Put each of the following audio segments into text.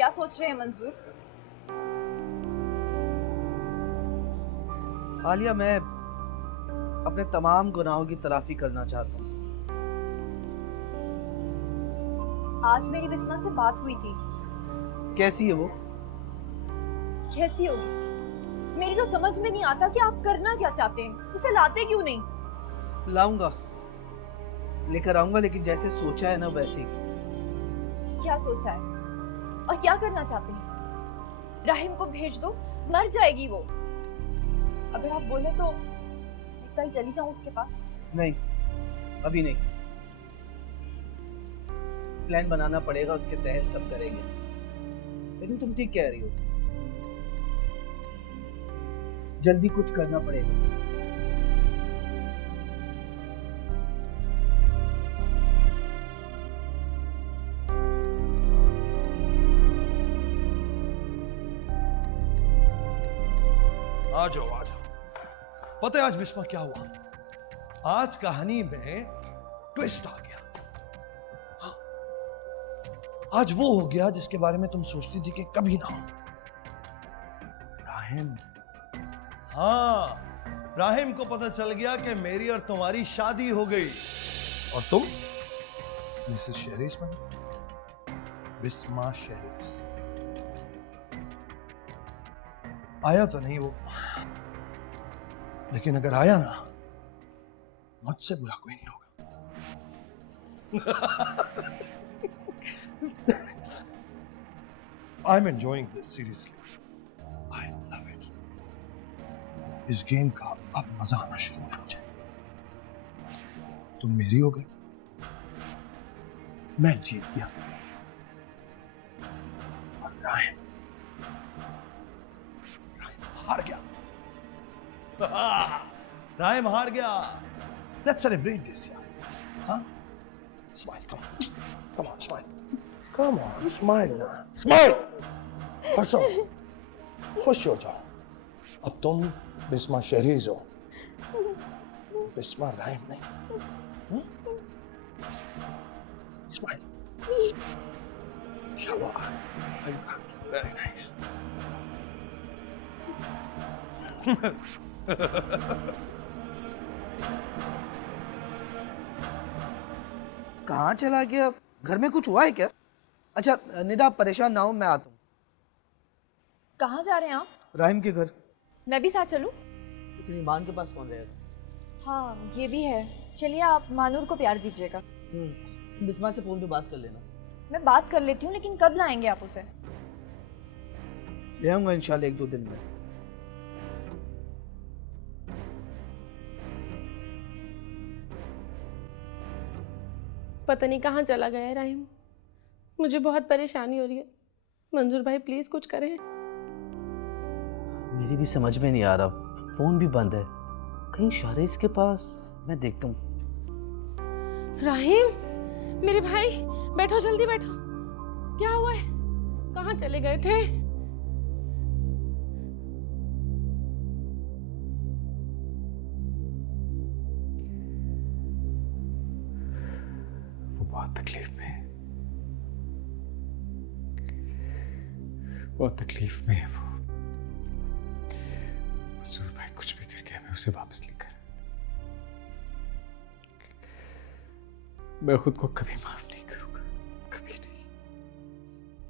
क्या सोच रहे हैं मंजूर? आलिया, मैं अपने तमाम गुनाहों की तलाफी करना चाहता हूँ। आज मेरी बिस्मा से बात हुई थी। कैसी है वो? कैसी होगी? मेरी तो समझ में नहीं आता कि आप करना क्या चाहते हैं। उसे लाते क्यों नहीं? लाऊंगा, लेकर आऊंगा, लेकिन जैसे सोचा है ना वैसे ही। क्या सोचा है और क्या करना चाहते हैं? राहिम को भेज दो, मर जाएगी वो। अगर आप बोले तो मैं कल चली जाऊं उसके पास। नहीं, अभी नहीं। प्लान बनाना पड़ेगा, उसके तहत सब करेंगे। लेकिन तुम ठीक कह रही हो, जल्दी कुछ करना पड़ेगा। आ जाओ आ जाओ। पता है आज बिस्मा क्या हुआ? आज कहानी में ट्विस्ट आ गया। हाँ, आज वो हो गया जिसके बारे में तुम सोचती थी कि कभी ना हो। राहिम। हाँ, राहिम को पता चल गया कि मेरी और तुम्हारी शादी हो गई और तुम मिसेस शेरिस बन गई। बिस्मा शेरिस। आया तो नहीं वो, लेकिन अगर आया ना, मुझसे बुरा कोई नहीं होगा। I'm enjoying this seriously. I love it. इस गेम का अब मजा आना शुरू है मुझे। तुम मेरी हो गई, मैं जीत गया। और राहिम हार गया। राहिम हार गया। Let's celebrate this, यार। हाँ? Smile, come on. Come on, smile. Come on, smile ना। Smile! हंसो। खुश हो जाओ। अब तुम बिस्मा शेरीज हो, बिस्मा राहिम नहीं। Smile. Shabash. I'm proud. Very nice. कहाँ चला गया? घर में कुछ हुआ है क्या? अच्छा निदा, परेशान ना हो, मैं आता हूँ। कहाँ जा रहे हैं आप? राहिम के घर। मैं भी साथ चलूं? लेकिन ईमान के पास कौन रहेगा? हाँ, ये भी है। चलिए, आप मानूर को प्यार दीजिएगा। बिस्मा से फोन पे बात कर लेना। मैं बात कर लेती हूँ, लेकिन कब लाएंगे आप उसे? ले आऊंगा इंशाल्लाह 1-2 दिन में। पता नहीं कहाँ चला गया है राहिम। मुझे बहुत परेशानी हो रही है। मंजूर भाई प्लीज कुछ करें। मेरी भी समझ में नहीं आ रहा, फोन भी बंद है। कहीं शारिस के पास, मैं देखता हूँ। राहिम, मेरे भाई, बैठो जल्दी बैठो। क्या हुआ है? कहाँ चले गए थे? वो बहुत तकलीफ में है, बहुत तकलीफ में है वो। मंजूर भाई कुछ भी करके हमें उसे वापस लेकर, मैं खुद को कभी माफ नहीं करूंगा, कभी नहीं।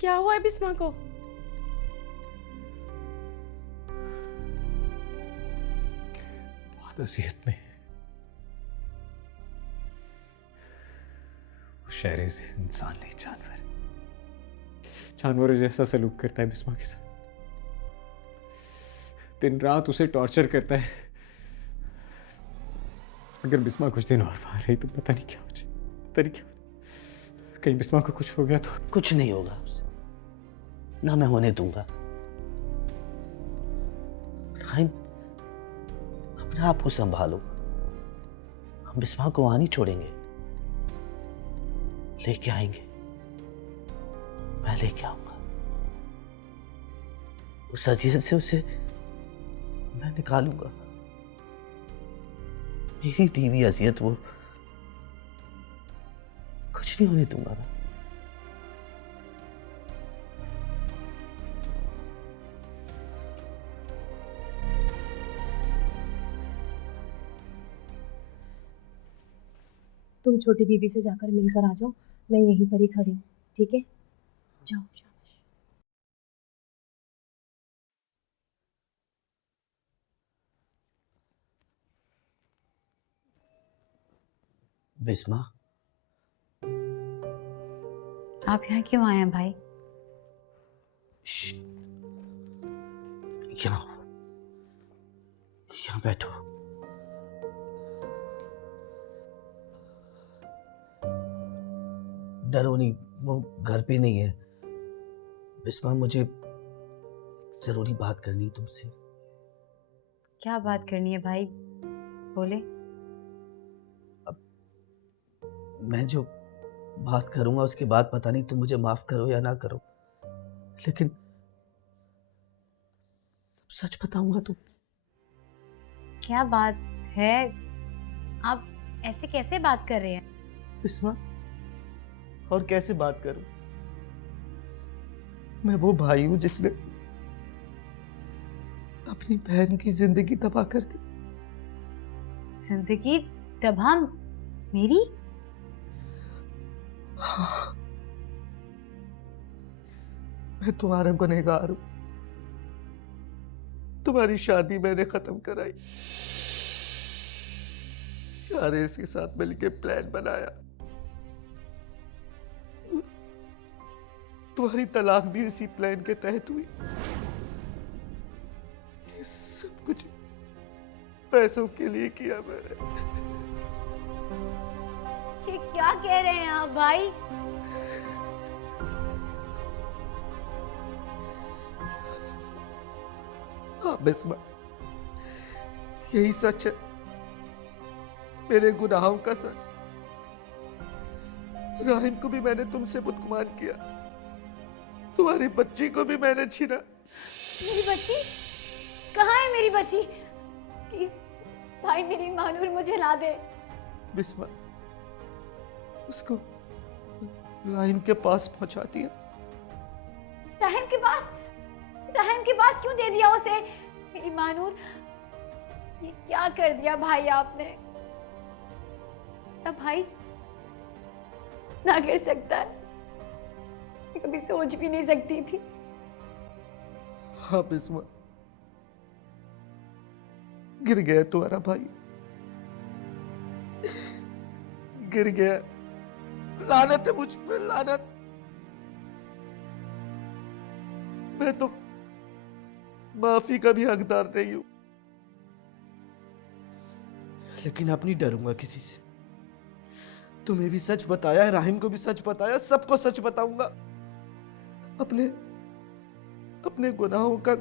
क्या हुआ है बिस्मा को? बहुत अजियत में है। वो शहर इंसान नहीं, जानवर, जानवरों जैसा सलूक करता है बिस्मा के साथ। दिन रात उसे टॉर्चर करता है। अगर बिस्मा कुछ दिन और बाहर रही तो पता नहीं क्या हो जाए, पता नहीं क्या। कहीं बिस्मा को कुछ हो गया तो? कुछ नहीं होगा ना, मैं होने दूंगा। राहिम, अपने आप को संभालो। हम बिस्मा को वहां नहीं छोड़ेंगे, लेके आएंगे। मैं लेके आऊंगा। उस अजियत से उसे मैं निकालूंगा। मेरी दी हुई अजियत वो कुछ नहीं होने दूंगा मैं। तुम छोटी बीबी से जाकर मिलकर आ जाओ, मैं यहीं पर ही खड़ी हूँ, ठीक है? जाओ। बिस्मा, आप यहाँ क्यों आए हैं भाई? श्श, यहाँ यहाँ बैठो। डरो नहीं, वो घर पे नहीं है। बिस्मा, मुझे जरूरी बात करनी है तुमसे। क्या बात करनी है भाई, बोले। मैं जो बात करूंगा उसके बाद पता नहीं तुम मुझे माफ करो या ना करो, लेकिन सच बताऊंगा तो। क्या बात है? आप ऐसे कैसे बात कर रहे हैं? बिस्मा, और कैसे बात करूं? मैं वो भाई हूं जिसने अपनी बहन की जिंदगी तबाह कर दी। जिंदगी तबाह मेरी? हाँ, मैं तुम्हारा गुनहगार हूं। तुम्हारी शादी मैंने खत्म कराई, आरएस के साथ मिलकर प्लान बनाया, तुम्हारी तलाक भी इसी प्लान के तहत हुई। ये सब कुछ पैसों के लिए किया मैंने। ये क्या कह रहे हैं आप भाई? हाँ बिस्मा, यही सच है, मेरे गुनाहों का सच। राहिम को भी मैंने तुमसे बदगुमान किया, तुम्हारी बच्ची को भी मैंने छीना। मेरी बच्ची? कहाँ है मेरी बच्ची? प्लीज भाई, मेरी मानूर मुझे ला दे। बिस्मा, उसको राहिम के पास पहुंचा दिया। राहिम के पास? राहिम के पास क्यों दे दिया उसे? मेरी मानूर, ये क्या कर दिया भाई आपने? ना भाई ना कर सकता है, मैं कभी सोच भी नहीं सकती थी। हाँ बिस्मा, गिर गया तुम्हारा भाई, गिर गया। लानत है मुझ पे, लानत। मैं तो माफी का भी हकदार नहीं हूं, लेकिन अब नहीं डरूंगा किसी से। तुम्हें भी सच बताया, राहिम को भी सच बताया, सबको सच बताऊंगा। अपने अपने गुनाहों का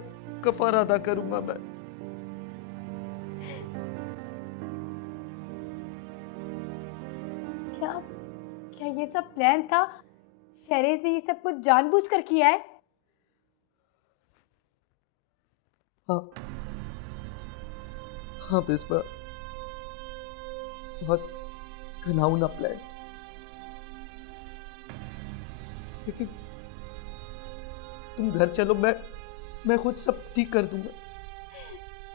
कफारा अदा करूंगा मैं। क्या क्या ये सब प्लान था? शहरेज ने ये सब कुछ जानबूझकर किया है? हाँ हाँ बिस्मा, बहुत घिनौना प्लान, लेकिन तुम घर चलो, मैं खुद सब ठीक कर दूंगा।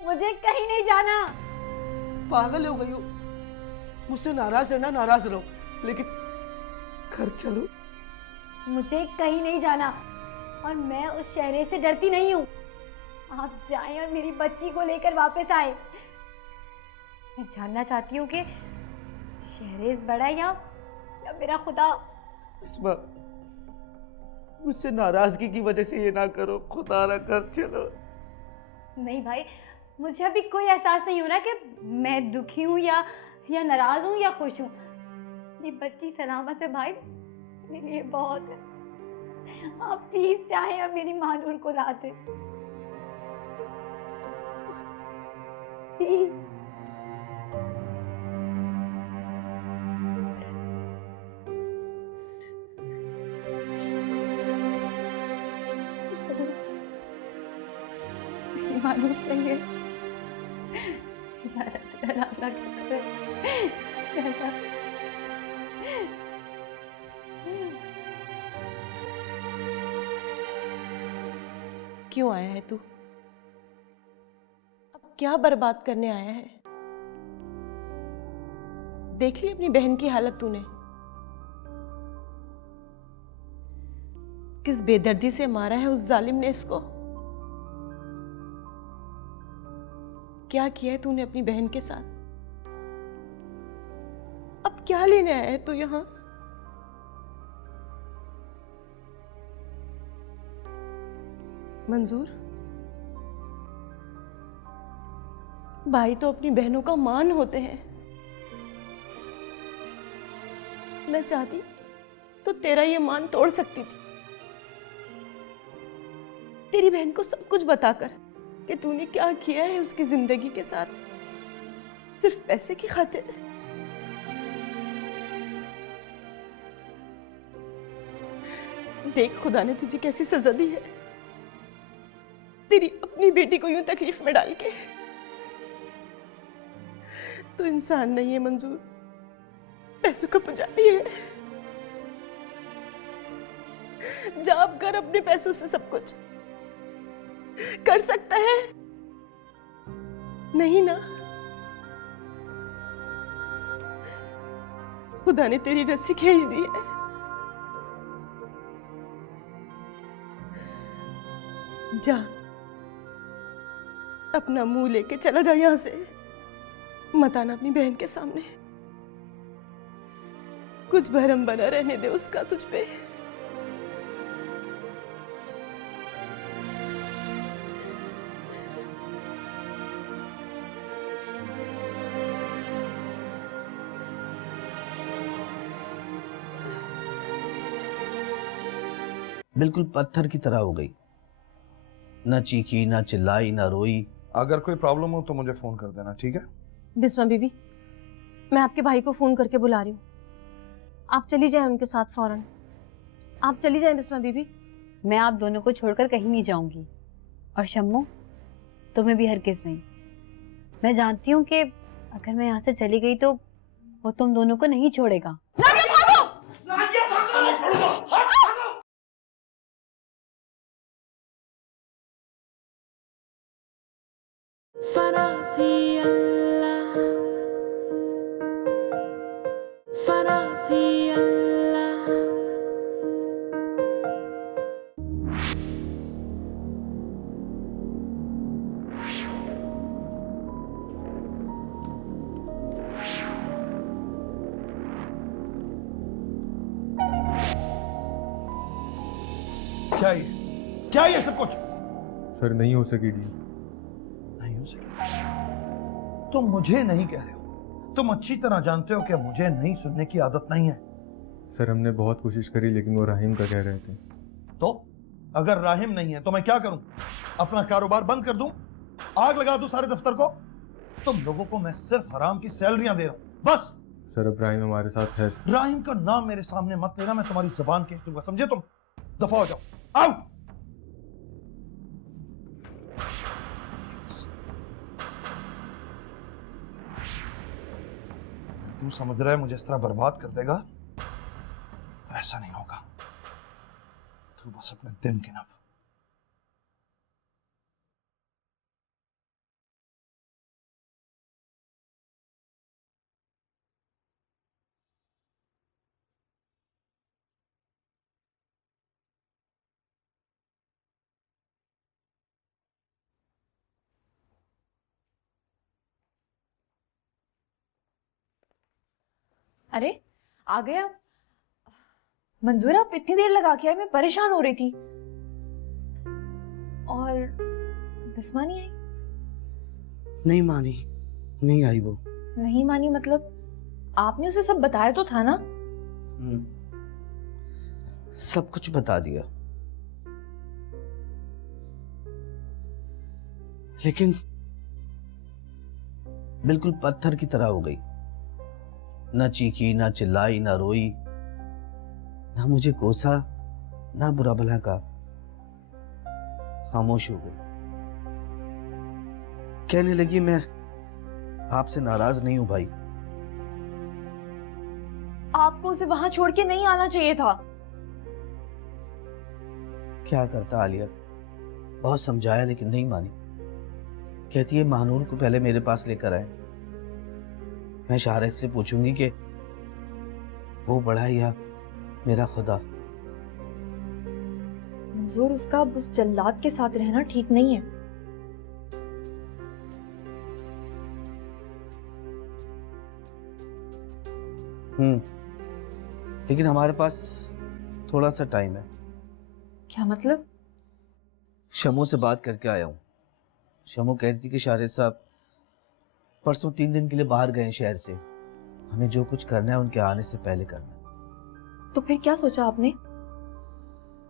मुझे कहीं नहीं जाना। पागल हो गई हो? मुझसे नाराज है ना, नाराज रहो, लेकिन घर चलो। मुझे कहीं नहीं जाना, और मैं उस शहरे से डरती नहीं हूँ। आप जाएं और मेरी बच्ची को लेकर वापस आए। मैं जानना चाहती हूँ कि शहरेज बड़ा है या मेरा खुदा। बिस्मा, मुझसे नाराजगी की वजह से ये ना करो, खुदा ना कर चलो। नहीं भाई, मुझे अभी कोई एहसास नहीं हो रहा कि मैं दुखी हूँ या नाराज हूँ या खुश हूँ। मेरी बच्ची सलामत है भाई, मेरे लिए बहुत है। आप प्लीज जाएं और मेरी मानूर को ला दें। प्लीज। मेरी मानूर चाहिए। लाख लाख शुक्र है। क्यों आया है तू? अब क्या बर्बाद करने आया है? देख ली अपनी बहन की हालत तूने? किस बेदर्दी से मारा है उस जालिम ने इसको। क्या किया है तूने अपनी बहन के साथ? अब क्या लेने आया है तू यहां? मंजूर, भाई तो अपनी बहनों का मान होते हैं। मैं चाहती तो तेरा ये मान तोड़ सकती थी, तेरी बहन को सब कुछ बताकर कि तूने क्या किया है उसकी जिंदगी के साथ, सिर्फ पैसे की खातिर। देख खुदा ने तुझे कैसी सजा दी है, तेरी अपनी बेटी को यूं तकलीफ में डाल के। तू इंसान नहीं है मंजूर, पैसों का पुजारी है। जा अब कर अपने पैसों से सब कुछ कर सकता है नहीं ना? खुदा ने तेरी रस्सी खींच दी है। जा अपना मुंह लेके चला जा यहां से, मत आना अपनी बहन के सामने। कुछ भरम बना रहने दे उसका तुझ पे। बिल्कुल पत्थर की तरह हो गई, ना चीखी, ना चिल्लाई, ना रोई। अगर कोई प्रॉब्लम हो तो मुझे फोन कर देना, ठीक है? बिस्मा बीबी, मैं आपके भाई को फोन करके बुला रही हूँ, आप चली जाएं उनके साथ फौरन। आप चली जाएं बिस्मा बीबी। मैं आप दोनों को छोड़कर कहीं नहीं जाऊंगी। और शम्मू, तुम्हें भी हरगिज नहीं। मैं जानती हूँ कि अगर मैं यहाँ से चली गई तो वो तुम दोनों को नहीं छोड़ेगा। फराफी अल्लाह, फराफी अल्लाह। क्या ये सब कुछ? सर नहीं हो सकी डील। नहीं हो सके? तुम मुझे नहीं कह रहे हो, तुम अच्छी तरह जानते हो कि मुझे नहीं सुनने की आदत नहीं है। सर हमने बहुत कोशिश करी लेकिन वो राहिम का कह रहे थे। तो अगर राहिम नहीं है तो मैं क्या करूं? अपना कारोबार बंद कर दूं? आग लगा दूं सारे दफ्तर को? तुम लोगों को मैं सिर्फ हराम की सैलरियां दे रहा हूं, बस। सर अब राहिम हमारे साथ है। राहिम का नाम मेरे सामने मत लेना, मैं तुम्हारी जबान खींच दूंगा, समझे तुम? दफा हो जाओ, आउट। तू समझ रहा है मुझे इस तरह बर्बाद कर देगा? तो ऐसा नहीं होगा। तू बस अपने दिन गिना। अरे आ गए आप? मंजूर, आप इतनी देर लगा के आए, मैं परेशान हो रही थी। और बिस्मा नहीं आई? नहीं मानी, नहीं आई वो। नहीं मानी मतलब? आपने उसे सब बताया तो था ना? सब कुछ बता दिया, लेकिन बिल्कुल पत्थर की तरह हो गई, ना चीखी, ना चिल्लाई, ना रोई, ना मुझे कोसा, ना बुरा भला का। खामोश हो गई। कहने लगी मैं आपसे नाराज नहीं हूं भाई। आपको उसे वहां छोड़ के नहीं आना चाहिए था। क्या करता आलिया, बहुत समझाया लेकिन नहीं मानी। कहती है महानूर को पहले मेरे पास लेकर आए, मैं शाहरत से पूछूंगी कि वो बड़ा या मेरा खुदा। मंजूर, उसका अब उस जल्लाद के साथ रहना ठीक नहीं है। लेकिन हमारे पास थोड़ा सा टाइम है। क्या मतलब? शमू से बात करके आया हूँ। शमू कह रही थी कि शाहरत साहब परसों 3 दिन के लिए बाहर गए हैं शहर से। हमें जो कुछ करना है उनके आने से पहले करना है। तो फिर क्या सोचा आपने?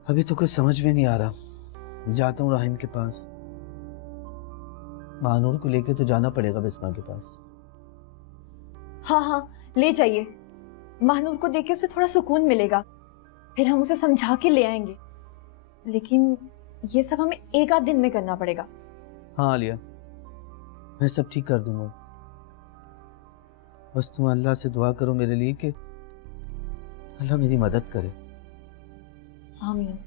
अभी तो कुछ समझ में नहीं आ रहा। जाता हूँ राहिम के पास। महानूर को लेके तो जाना पड़ेगा बिस्मा के पास। हाँ हाँ, ले जाइए। महानूर को देख के उसे थोड़ा सुकून मिलेगा, फिर हम उसे समझा के ले आएंगे। लेकिन ये सब हमें एक आध दिन में करना पड़ेगा। हाँ आलिया, मैं सब ठीक कर दूंगा। बस तुम अल्लाह से दुआ करो मेरे लिए कि अल्लाह मेरी मदद करे। आमीन।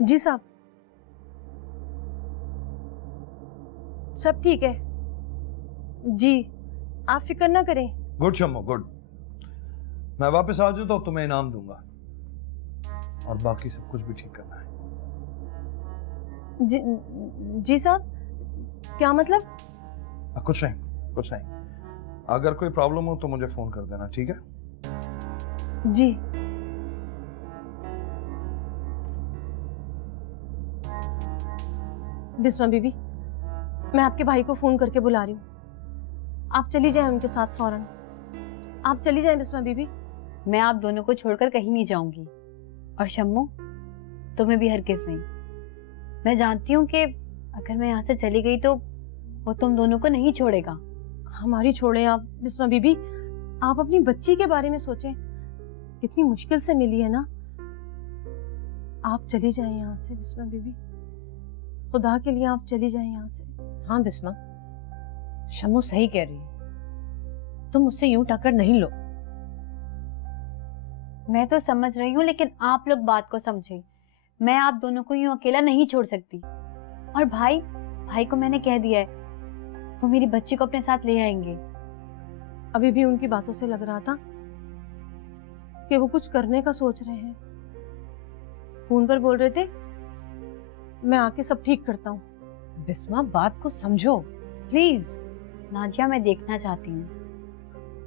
जी साहब, सब ठीक है जी, आप फिक्र ना करें। Good Shammu, good. मैं वापस आ जाऊँ तो तुम्हें इनाम दूंगा, और बाकी सब कुछ भी ठीक करना है। जी साहब, क्या मतलब? कुछ नहीं, कुछ नहीं। अगर कोई प्रॉब्लम हो तो मुझे फोन कर देना, ठीक है? जी। बिस्मा बीबी, मैं आपके भाई को फोन करके बुला रही हूँ। आप चली जाएं उनके साथ फौरन। आप चली जाएं बिस्मा बीबी। मैं आप दोनों को छोड़कर कहीं नहीं जाऊंगी। और शम्मू, तुम्हें भी हरगिज नहीं। मैं जानती हूँ कि अगर मैं यहाँ से चली गई तो वो तुम दोनों को नहीं छोड़ेगा। हमारी छोड़ें आप बिस्मा बीबी, आप अपनी बच्ची के बारे में सोचें। कितनी मुश्किल से मिली है ना। आप चली जाएं यहाँ से बिस्मा बीबी, खुदा के लिए आप चली जाएं यहाँ से। हाँ बिस्मा, शम्मू सही कह रही है। तुम मुझसे यूं टक्कर नहीं लो। मैं तो समझ रही हूँ, लेकिन आप लोग बात को समझे। मैं आप दोनों को यूं अकेला नहीं छोड़ सकती। और भाई को मैंने कह दिया है, वो मेरी बच्ची को अपने साथ ले आएंगे। अभी भी उनकी बातों से लग रहा था कि वो कुछ करने का सोच रहे हैं। फोन पर बोल रहे थे मैं आके सब ठीक करता हूँ। बिस्मा, बात को समझो प्लीज। नाजिया, मैं देखना चाहती हूँ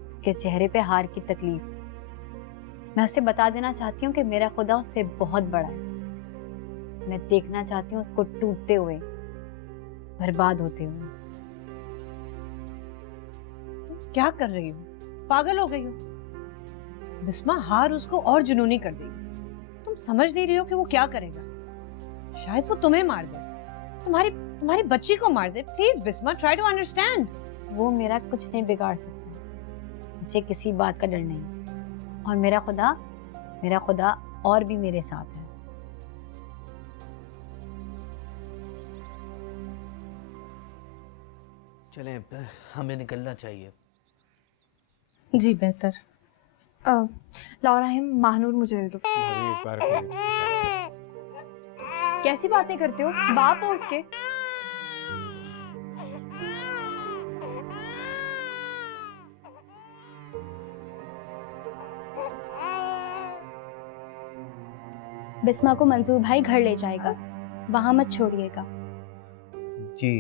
उसके चेहरे पे हार की तकलीफ। मैं उसे बता देना चाहती हूँ कि मेरा खुदा उससे बहुत बड़ा है। मैं देखना चाहती हूँ उसको टूटते हुए, बर्बाद होते हुए। तुम क्या कर रही हो? पागल हो गई हो? बिस्मा, हार उसको और जुनूनी कर देगी। तुम समझ नहीं रही हो कि वो क्या करेगा? शायद वो तुम्हें मार दे, तुम्हारी बच्ची को मार दे। Please Bisma, try to understand. वो मेरा कुछ नहीं बिगाड़ सकता। मुझे किसी बात का डर नहीं। और मेरा खुदा और भी मेरे साथ है। चलें, हमें निकलना चाहिए। जी बेहतर। लाओ राहिम, महानूर मुझे दे दो। एक बार कैसी बातें करते हो? बाप हो उसके। बिस्मा को मंसूर भाई घर ले जाएगा, वहां मत छोड़िएगा। जी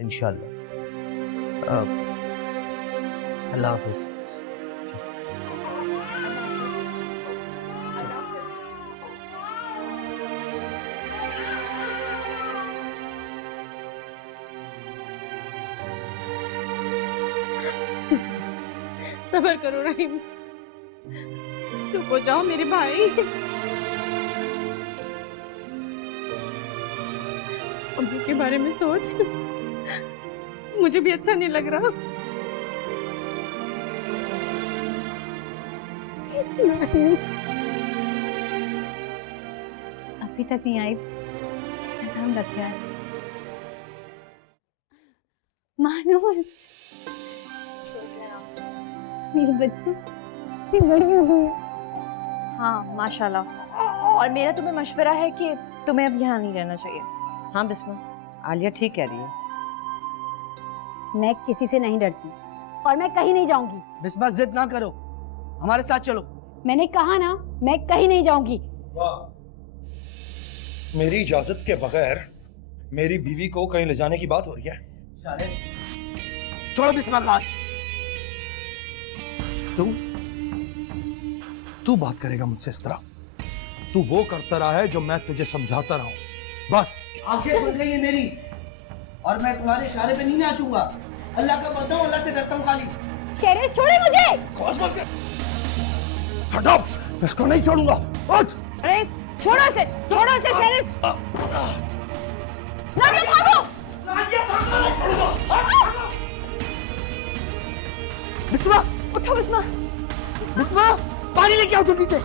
इंशाल्लाह। अल्लाह हाफिज। सबर करो रहीम, चुप हो जाओ मेरे भाई। अम्मी के बारे में सोच, मुझे भी अच्छा नहीं लग रहा। अभी तक नहीं आई, इसका ध्यान रख रहा है। महानूर, मेरी बच्ची इतनी बड़ी हो गई है। हाँ माशाल्लाह। और मेरा तुम्हें मशवरा है कि तुम्हें अब यहाँ नहीं रहना चाहिए। हाँ बिस्मा, आलिया ठीक कह रही है। मैं किसी से नहीं डरती और मैं कहीं नहीं जाऊंगी। बिस्मा जिद ना करो, हमारे साथ चलो। मैंने कहा ना, मैं कहीं नहीं जाऊंगी। वाह, मेरी इजाजत के बगैर मेरी बीवी को कहीं ले जाने की बात हो रही है। छोड़ो बिस्मा का हाथ। तू बात करेगा मुझसे इस तरह? तू वो करता रहा है जो मैं तुझे समझाता रहा हूं, बस। आंखें खुल गई है मेरी, और मैं तुम्हारे इशारे पे नहीं नाचूंगा। अल्लाह का बंदा हूं, अल्लाह से डरता हूं खाली। शेरिस छोड़े मुझे। खोस मत कर। हटाओ, इसको नहीं छोड़ूंगा। उठ। अरे छोड़ो इसे, छोड़ो इसे शेरिस। नादिया भागो। बिस्मा, उठो बिस्मा। बिस्मा, पानी लेके आओ जल्दी से।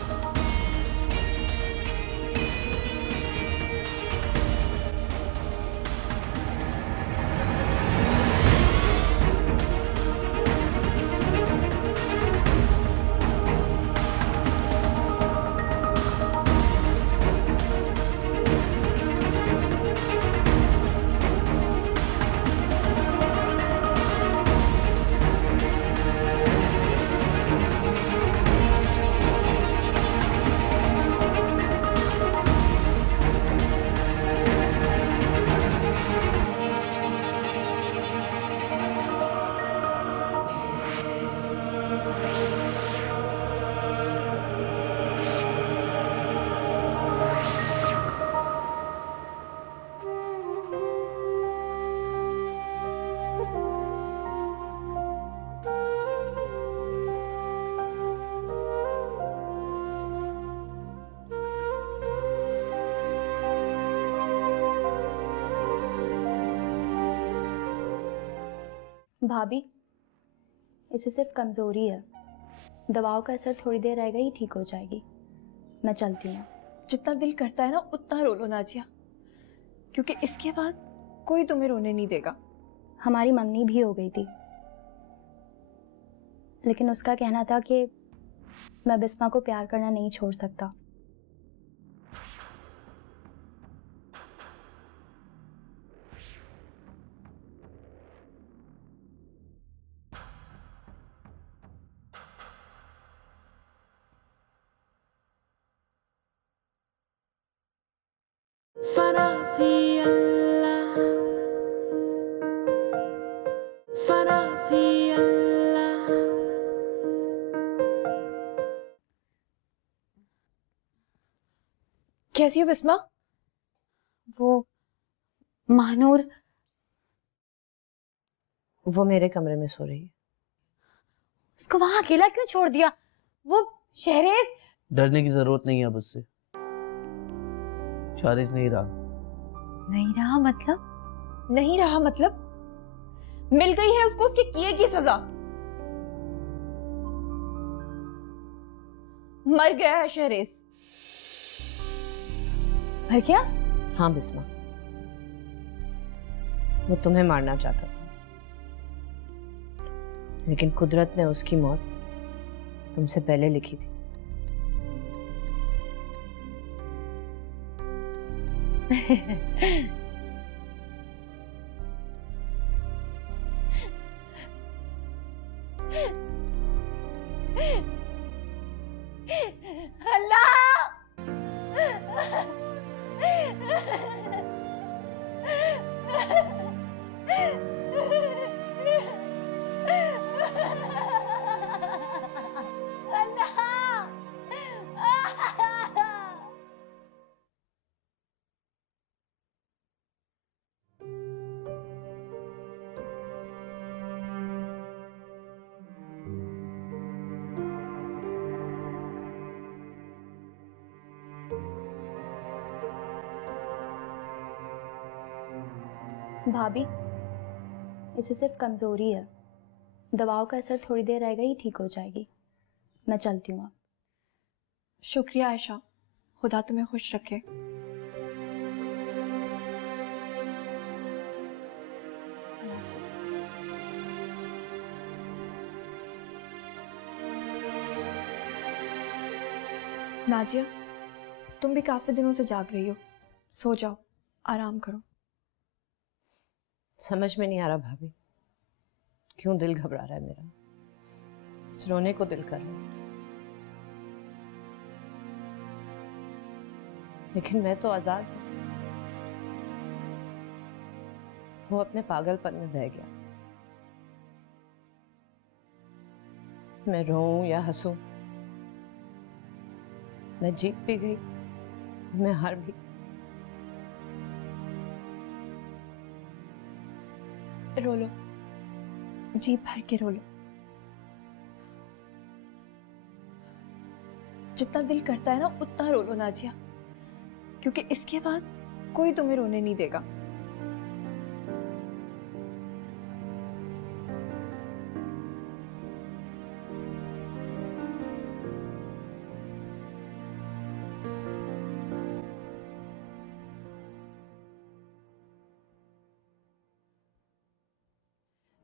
भाभी, इसे सिर्फ कमजोरी है, दवाओं का असर थोड़ी देर रहेगा ही ठीक हो जाएगी। मैं चलती हूँ। जितना दिल करता है ना उतना रो लो नाजिया, क्योंकि इसके बाद कोई तुम्हें रोने नहीं देगा। हमारी मंगनी भी हो गई थी, लेकिन उसका कहना था कि मैं बिस्मा को प्यार करना नहीं छोड़ सकता। फना फी अल्लाह, फना फी अल्लाह। कैसी हो बिस्मा? वो महानूर, वो मेरे कमरे में सो रही है। उसको वहां अकेला क्यों छोड़ दिया? वो शहरेज। डरने की जरूरत नहीं है अब उससे। शारिस नहीं रहा। नहीं रहा मतलब? नहीं रहा मतलब मिल गई है उसको उसके किए की सजा। मर गया है शहरेज। मर गया? हाँ बिस्मा, वो तुम्हें मारना चाहता था, लेकिन कुदरत ने उसकी मौत तुमसे पहले लिखी थी। भाभी, इसे सिर्फ कमजोरी है, दवाओं का असर थोड़ी देर रहेगा ही ठीक हो जाएगी। मैं चलती हूँ। शुक्रिया आयशा, खुदा तुम्हें खुश रखे। नाजिया, तुम भी काफी दिनों से जाग रही हो, सो जाओ, आराम करो। समझ में नहीं आ रहा भाभी, क्यों दिल घबरा रहा है मेरा। इस रोने को दिल कर रहा है, लेकिन मैं तो आजाद हूं। वो अपने पागलपन में बह गया। मैं रोऊं या हंसूं, मैं जीत भी गई, मैं हार भी। रो लो, जी भर के रो लो, जितना दिल करता है ना उतना रो लो नाजिया, क्योंकि इसके बाद कोई तुम्हें रोने नहीं देगा।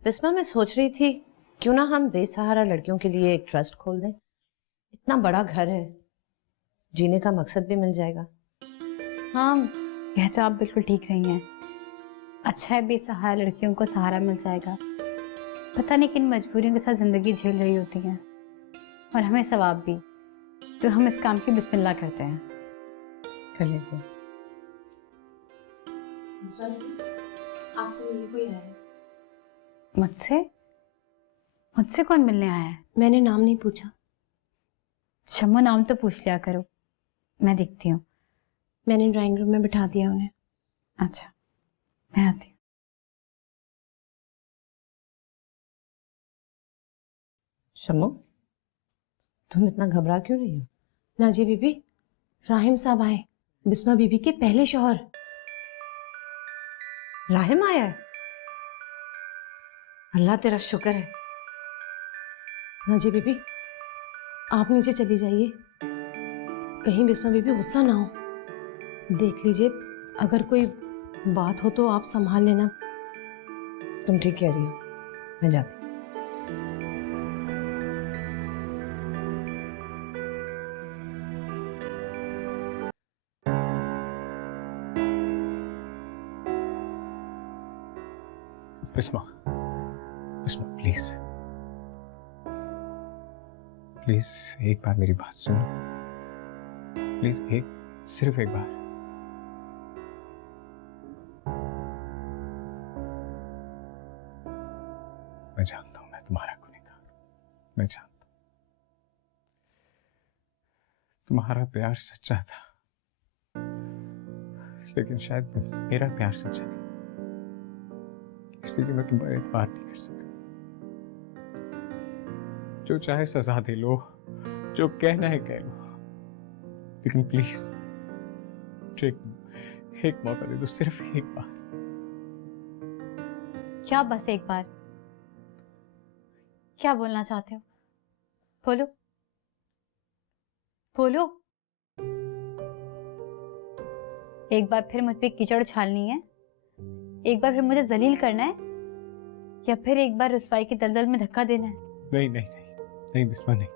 बिस्मा, मैं सोच रही थी क्यों ना हम बेसहारा लड़कियों के लिए एक ट्रस्ट खोल दें। इतना बड़ा घर है, जीने का मकसद भी मिल जाएगा। हाँ, यह तो आप बिल्कुल ठीक रही हैं। अच्छा है, बेसहारा लड़कियों को सहारा मिल जाएगा। पता नहीं किन मजबूरियों के साथ जिंदगी झेल रही होती हैं, और हमें सवाब भी। तो हम इस काम की बिस्मिल्लाह करते हैं। कर लेते हैं। आपसे मिलने कोई आया है? मुझसे? मुझसे कौन मिलने आया है? मैंने नाम नहीं पूछा। शम्मो, नाम तो पूछ लिया करो, मैं देखती हूँ। मैंने ड्राइंग रूम में बिठा दिया उन्हें। अच्छा, मैं आती हूँ। शम्मो, तुम इतना घबरा क्यों रही हो? नाजिया बीबी, राहिम साहब आए, बिस्मा बीबी के पहले शौहर। राहिम आया है? अल्लाह तेरा शुक्र है। नाजिया बीबी, आप नीचे चली जाइए, कहीं बिस्मा बीबी गुस्सा ना हो। देख लीजिए, अगर कोई बात हो तो आप संभाल लेना। तुम ठीक कह रही हो, मैं जाती हूँ। बिस्मा, बिस्मा प्लीज, प्लीज एक बार मेरी बात सुनो। प्लीज सिर्फ एक बार। मैं जानता हूं मैं तुम्हारा गुनहगार, मैं जानता हूं। तुम्हारा प्यार सच्चा था, लेकिन शायद मेरा प्यार सच्चा नहीं, इसलिए मैं तुम्हारे एतबार नहीं कर सका। जो चाहे सजा दे लो, जो कहना है कह लो, लेकिन प्लीज मुझे एक मौका दे दो, सिर्फ एक बार। क्या बस एक बार? क्या बोलना चाहते हो? बोलो, बोलो। एक बार फिर मुझ पे कीचड़ उछालनी है? एक बार फिर मुझे जलील करना है, या फिर एक बार रुसवाई की दलदल में धक्का देना है? नहीं नहीं नहीं नहीं बिस्मा, नहीं।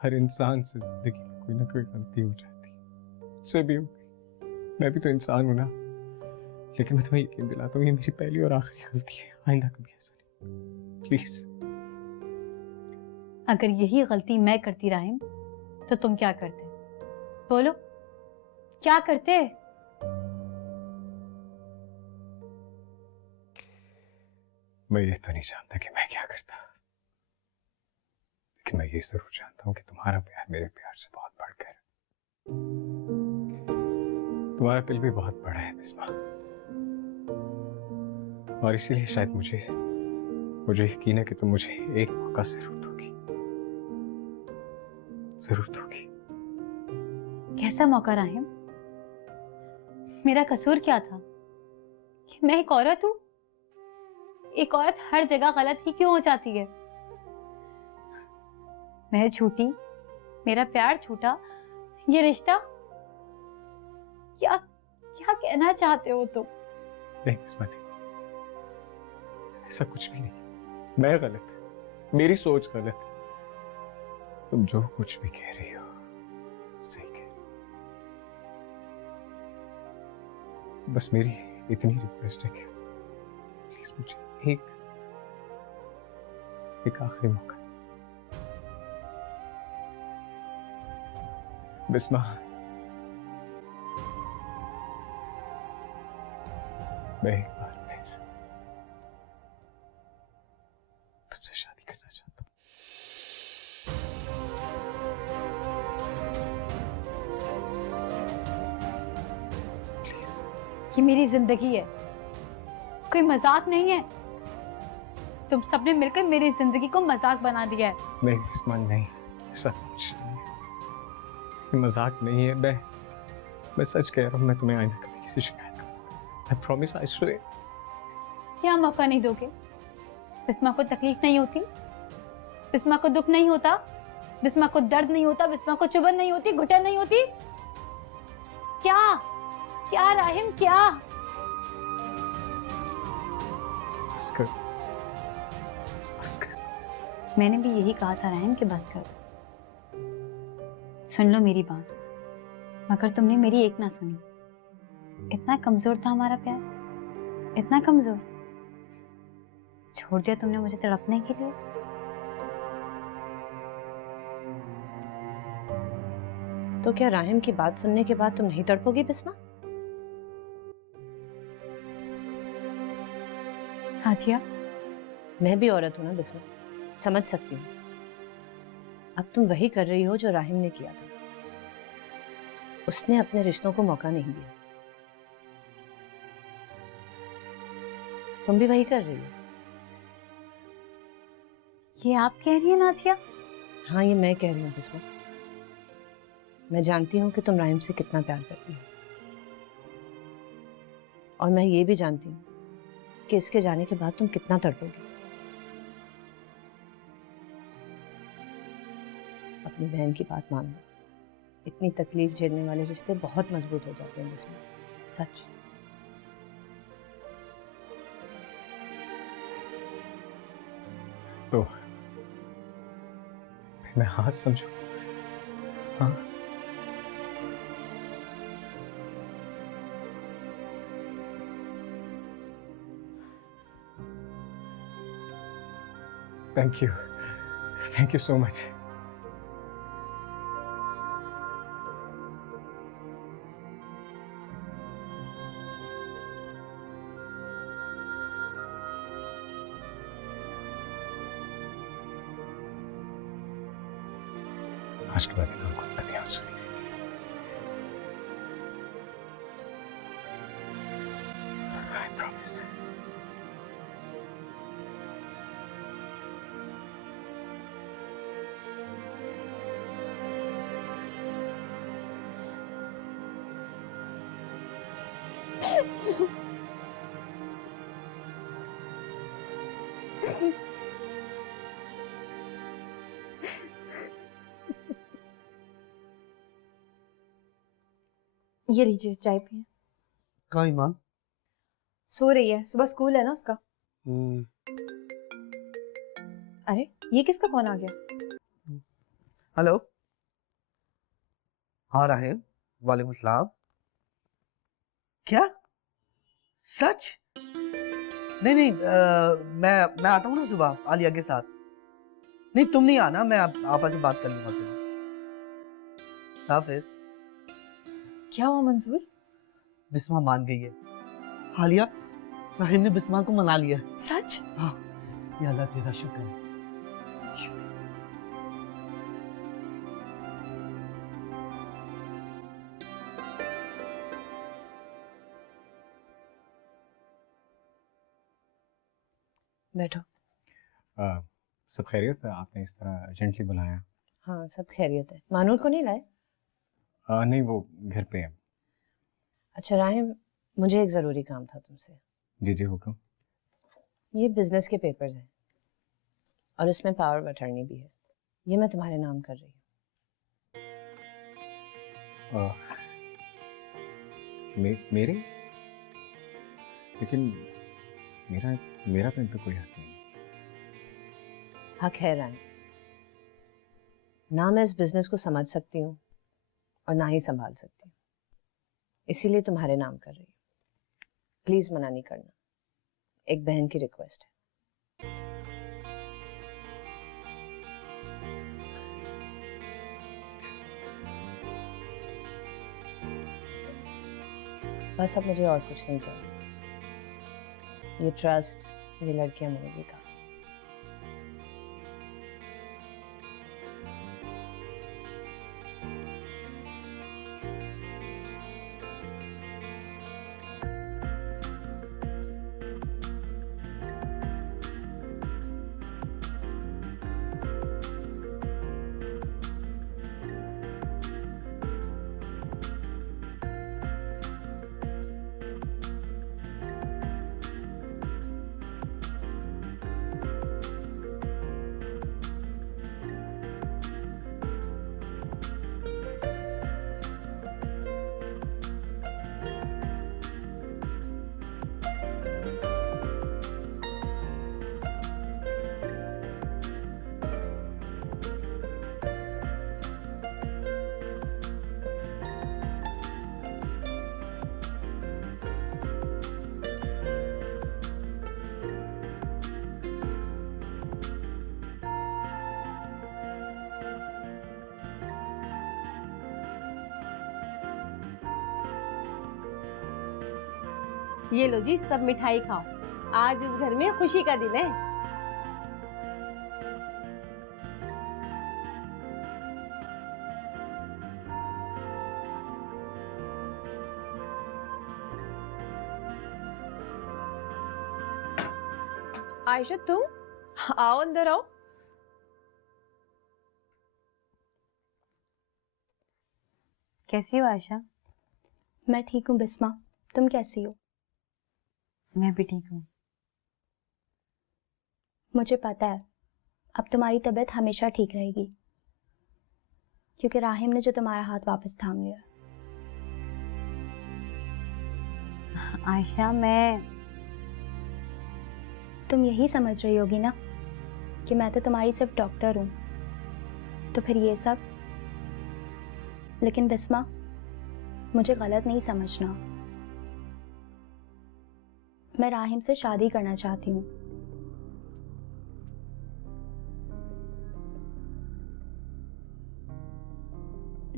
हर इंसान से जिंदगी में कोई ना कोई गलती हो जाती है, मुझसे भी हो गई। मैं भी तो इंसान हूं ना, लेकिन मैं तुम्हें यकीन दिलाता हूँ ये मेरी पहली और आखिरी गलती है, आइंदा कभी ऐसा नहीं, प्लीज। अगर यही गलती मैं करती राहिम, तो तुम क्या करते? बोलो, क्या करते? मैं ये तो नहीं जानता कि मैं क्या करता, लेकिन मैं ये जरूर जानता हूं कि तुम्हारा प्यार मेरे प्यार से बहुत बढ़कर है। तुम्हारा दिल भी बहुत बड़ा है बिस्मा, और इसीलिए शायद मुझे यकीन है कि तुम मुझे एक मौका जरूर दोगी, जरूर दोगी। कैसा मौका राहिम? मेरा कसूर क्या था कि मैं एक औरत हूं? एक औरत हर जगह गलत ही क्यों हो जाती है? मैं छूटी, मेरा प्यार छूटा, ये रिश्ता? क्या क्या कहना चाहते हो तुम? नहीं बिस्मा, नहीं, ऐसा कुछ भी नहीं। मैं गलत, मेरी सोच गलत। तुम जो कुछ भी कह रही हो सही कह। बस मेरी इतनी रिक्वेस्ट है कि प्लीज मुझे एक आखिरी मौका दो। बिस्मा, मैं एक बार फिर तुमसे शादी करना चाहता हूँ। प्लीज। ये मेरी जिंदगी है, कोई मजाक नहीं है। तुम सबने मिलकर मेरी जिंदगी को मजाक बना दिया है। नहीं बिस्मा, नहीं, ऐसा कुछ नहीं है। ये मजाक नहीं है। मैं सच कह रहा हूँ। मैं तुम्हें आइंदा कभी किसी शिकायत करूँगा। I promise, I swear। क्या मौका नहीं दोगे? बिस्मा को तकलीफ नहीं होती? बिस्मा को दुख नहीं होता? बिस्मा को दर्द नहीं होता? बिस्मा को चुभन नहीं होती? घुटन नहीं होती? क्या क्या राहिम, क्या? बस कर, बस कर। मैंने भी यही कहा था राहिम कि बस कर। सुन लो मेरी बात, मगर तुमने मेरी एक ना सुनी। इतना कमजोर था हमारा प्यार, इतना कमजोर। छोड़ दिया तुमने मुझे तड़पने के लिए। तो क्या राहिम की बात सुनने के बाद तुम नहीं तड़पोगी बिस्मा? हाजिया, मैं भी औरत हूं ना बिस्मा, समझ सकती हूँ। अब तुम वही कर रही हो जो राहिम ने किया था। उसने अपने रिश्तों को मौका नहीं दिया, तुम भी वही कर रही हो। ये आप कह रही है नाजिया? हाँ, ये मैं कह रही हूँ बिस्मा। मैं जानती हूँ कि तुम राहिम से कितना प्यार करती हो, और मैं ये भी जानती हूँ कि इसके जाने के बाद तुम कितना तड़पोगी। अपनी बहन की बात मान लो, इतनी तकलीफ झेलने वाले रिश्ते बहुत मजबूत हो जाते हैं बिस्मा, सच। तो मैं हाथ समझू? हाँ, थैंक यू सो मच। आज के बाद इन आंखों में कभी आंसू नहीं आएंगे। I promise। ये लीजिए, चाय पिए। कहाँ ईमान? सो रही है, सुबह स्कूल है ना उसका। अरे ये किसका फोन आ गया? हेलो। हाँ राहिम, वालेकुम सलाम। क्या सच? नहीं, मैं आता हूँ ना सुबह आलिया के साथ। नहीं तुम नहीं आना, मैं आपस से बात कर लूंगा फिर। हाफिज। क्या हुआ मंजूर? बिस्मा मान गई है। हालिया, राहिम ने बिस्मा को मना लिया। सच? हाँ, या अल्लाह तेरा शुक्र है। बैठो। सब खैरियत है? आपने इस तरह अर्जेंटली बुलाया? हाँ, सब खैरियत है। मानूर को नहीं लाए? नहीं, वो घर पे है। अच्छा राहिम, मुझे एक ज़रूरी काम था तुमसे। जी जी, हुक्म। ये बिजनेस के पेपर्स हैं और उसमें पावर ऑफ अटर्नी भी है। ये मैं तुम्हारे नाम कर रही हूँ। मेरे? लेकिन मेरा तो इन पे कोई हक नहीं। हक है राहिम। ना मैं इस बिजनेस को समझ सकती हूँ और ना ही संभाल सकती हूँ, इसीलिए तुम्हारे नाम कर रही हूँ। प्लीज मना नहीं करना, एक बहन की रिक्वेस्ट है। बस अब मुझे और कुछ नहीं चाहिए। ये ट्रस्ट, ये लड़कियां मेरे लिए काफी। ये लो जी, सब मिठाई खाओ, आज इस घर में खुशी का दिन है। आयशा तुम आओ, अंदर आओ। कैसी हो आयशा? मैं ठीक हूँ बिस्मा, तुम कैसी हो? मैं भी ठीक हूँ। मुझे पता है अब तुम्हारी तबीयत हमेशा ठीक रहेगी, क्योंकि राहिम ने जो तुम्हारा हाथ वापस थाम लिया। आयशा, तुम यही समझ रही होगी ना कि मैं तो तुम्हारी सिर्फ डॉक्टर हूँ, तो फिर ये सब। लेकिन बिस्मा, मुझे गलत नहीं समझना, मैं राहिम से शादी करना चाहती हूँ।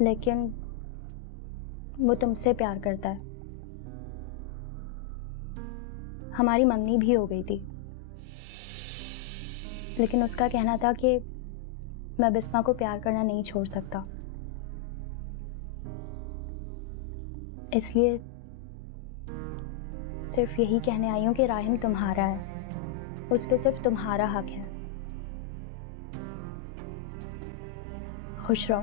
लेकिन वो तुमसे प्यार करता है। हमारी मंगनी भी हो गई थी, लेकिन उसका कहना था कि मैं बिस्मा को प्यार करना नहीं छोड़ सकता, इसलिए सिर्फ यही कहने आई हूँ कि राहिम तुम्हारा है, उस पर सिर्फ तुम्हारा हक है। खुश रहो,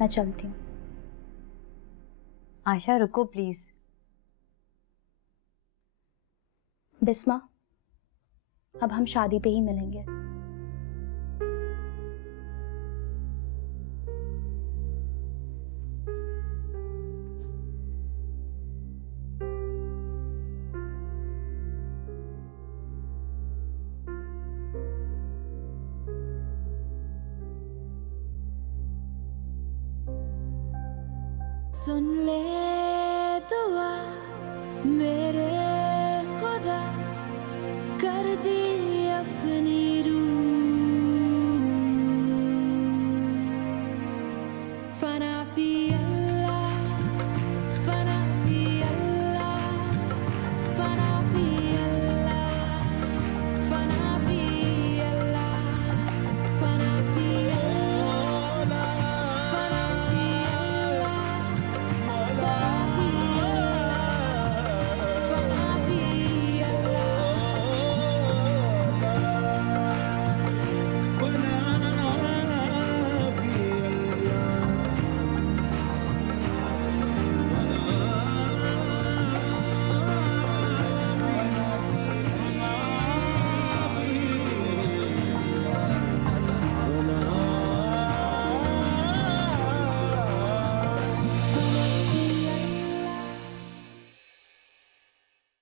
मैं चलती हूँ। आयशा रुको प्लीज। बिस्मा, अब हम शादी पे ही मिलेंगे। सुन ले दुआ मेरे खुदा, कर दी अपनी रूह फना फी अल्लाह, फना फी अल्लाह, फना फी अल्लाह, फना फी अल्लाह, फना फी अल्लाह, फना फी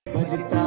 बजता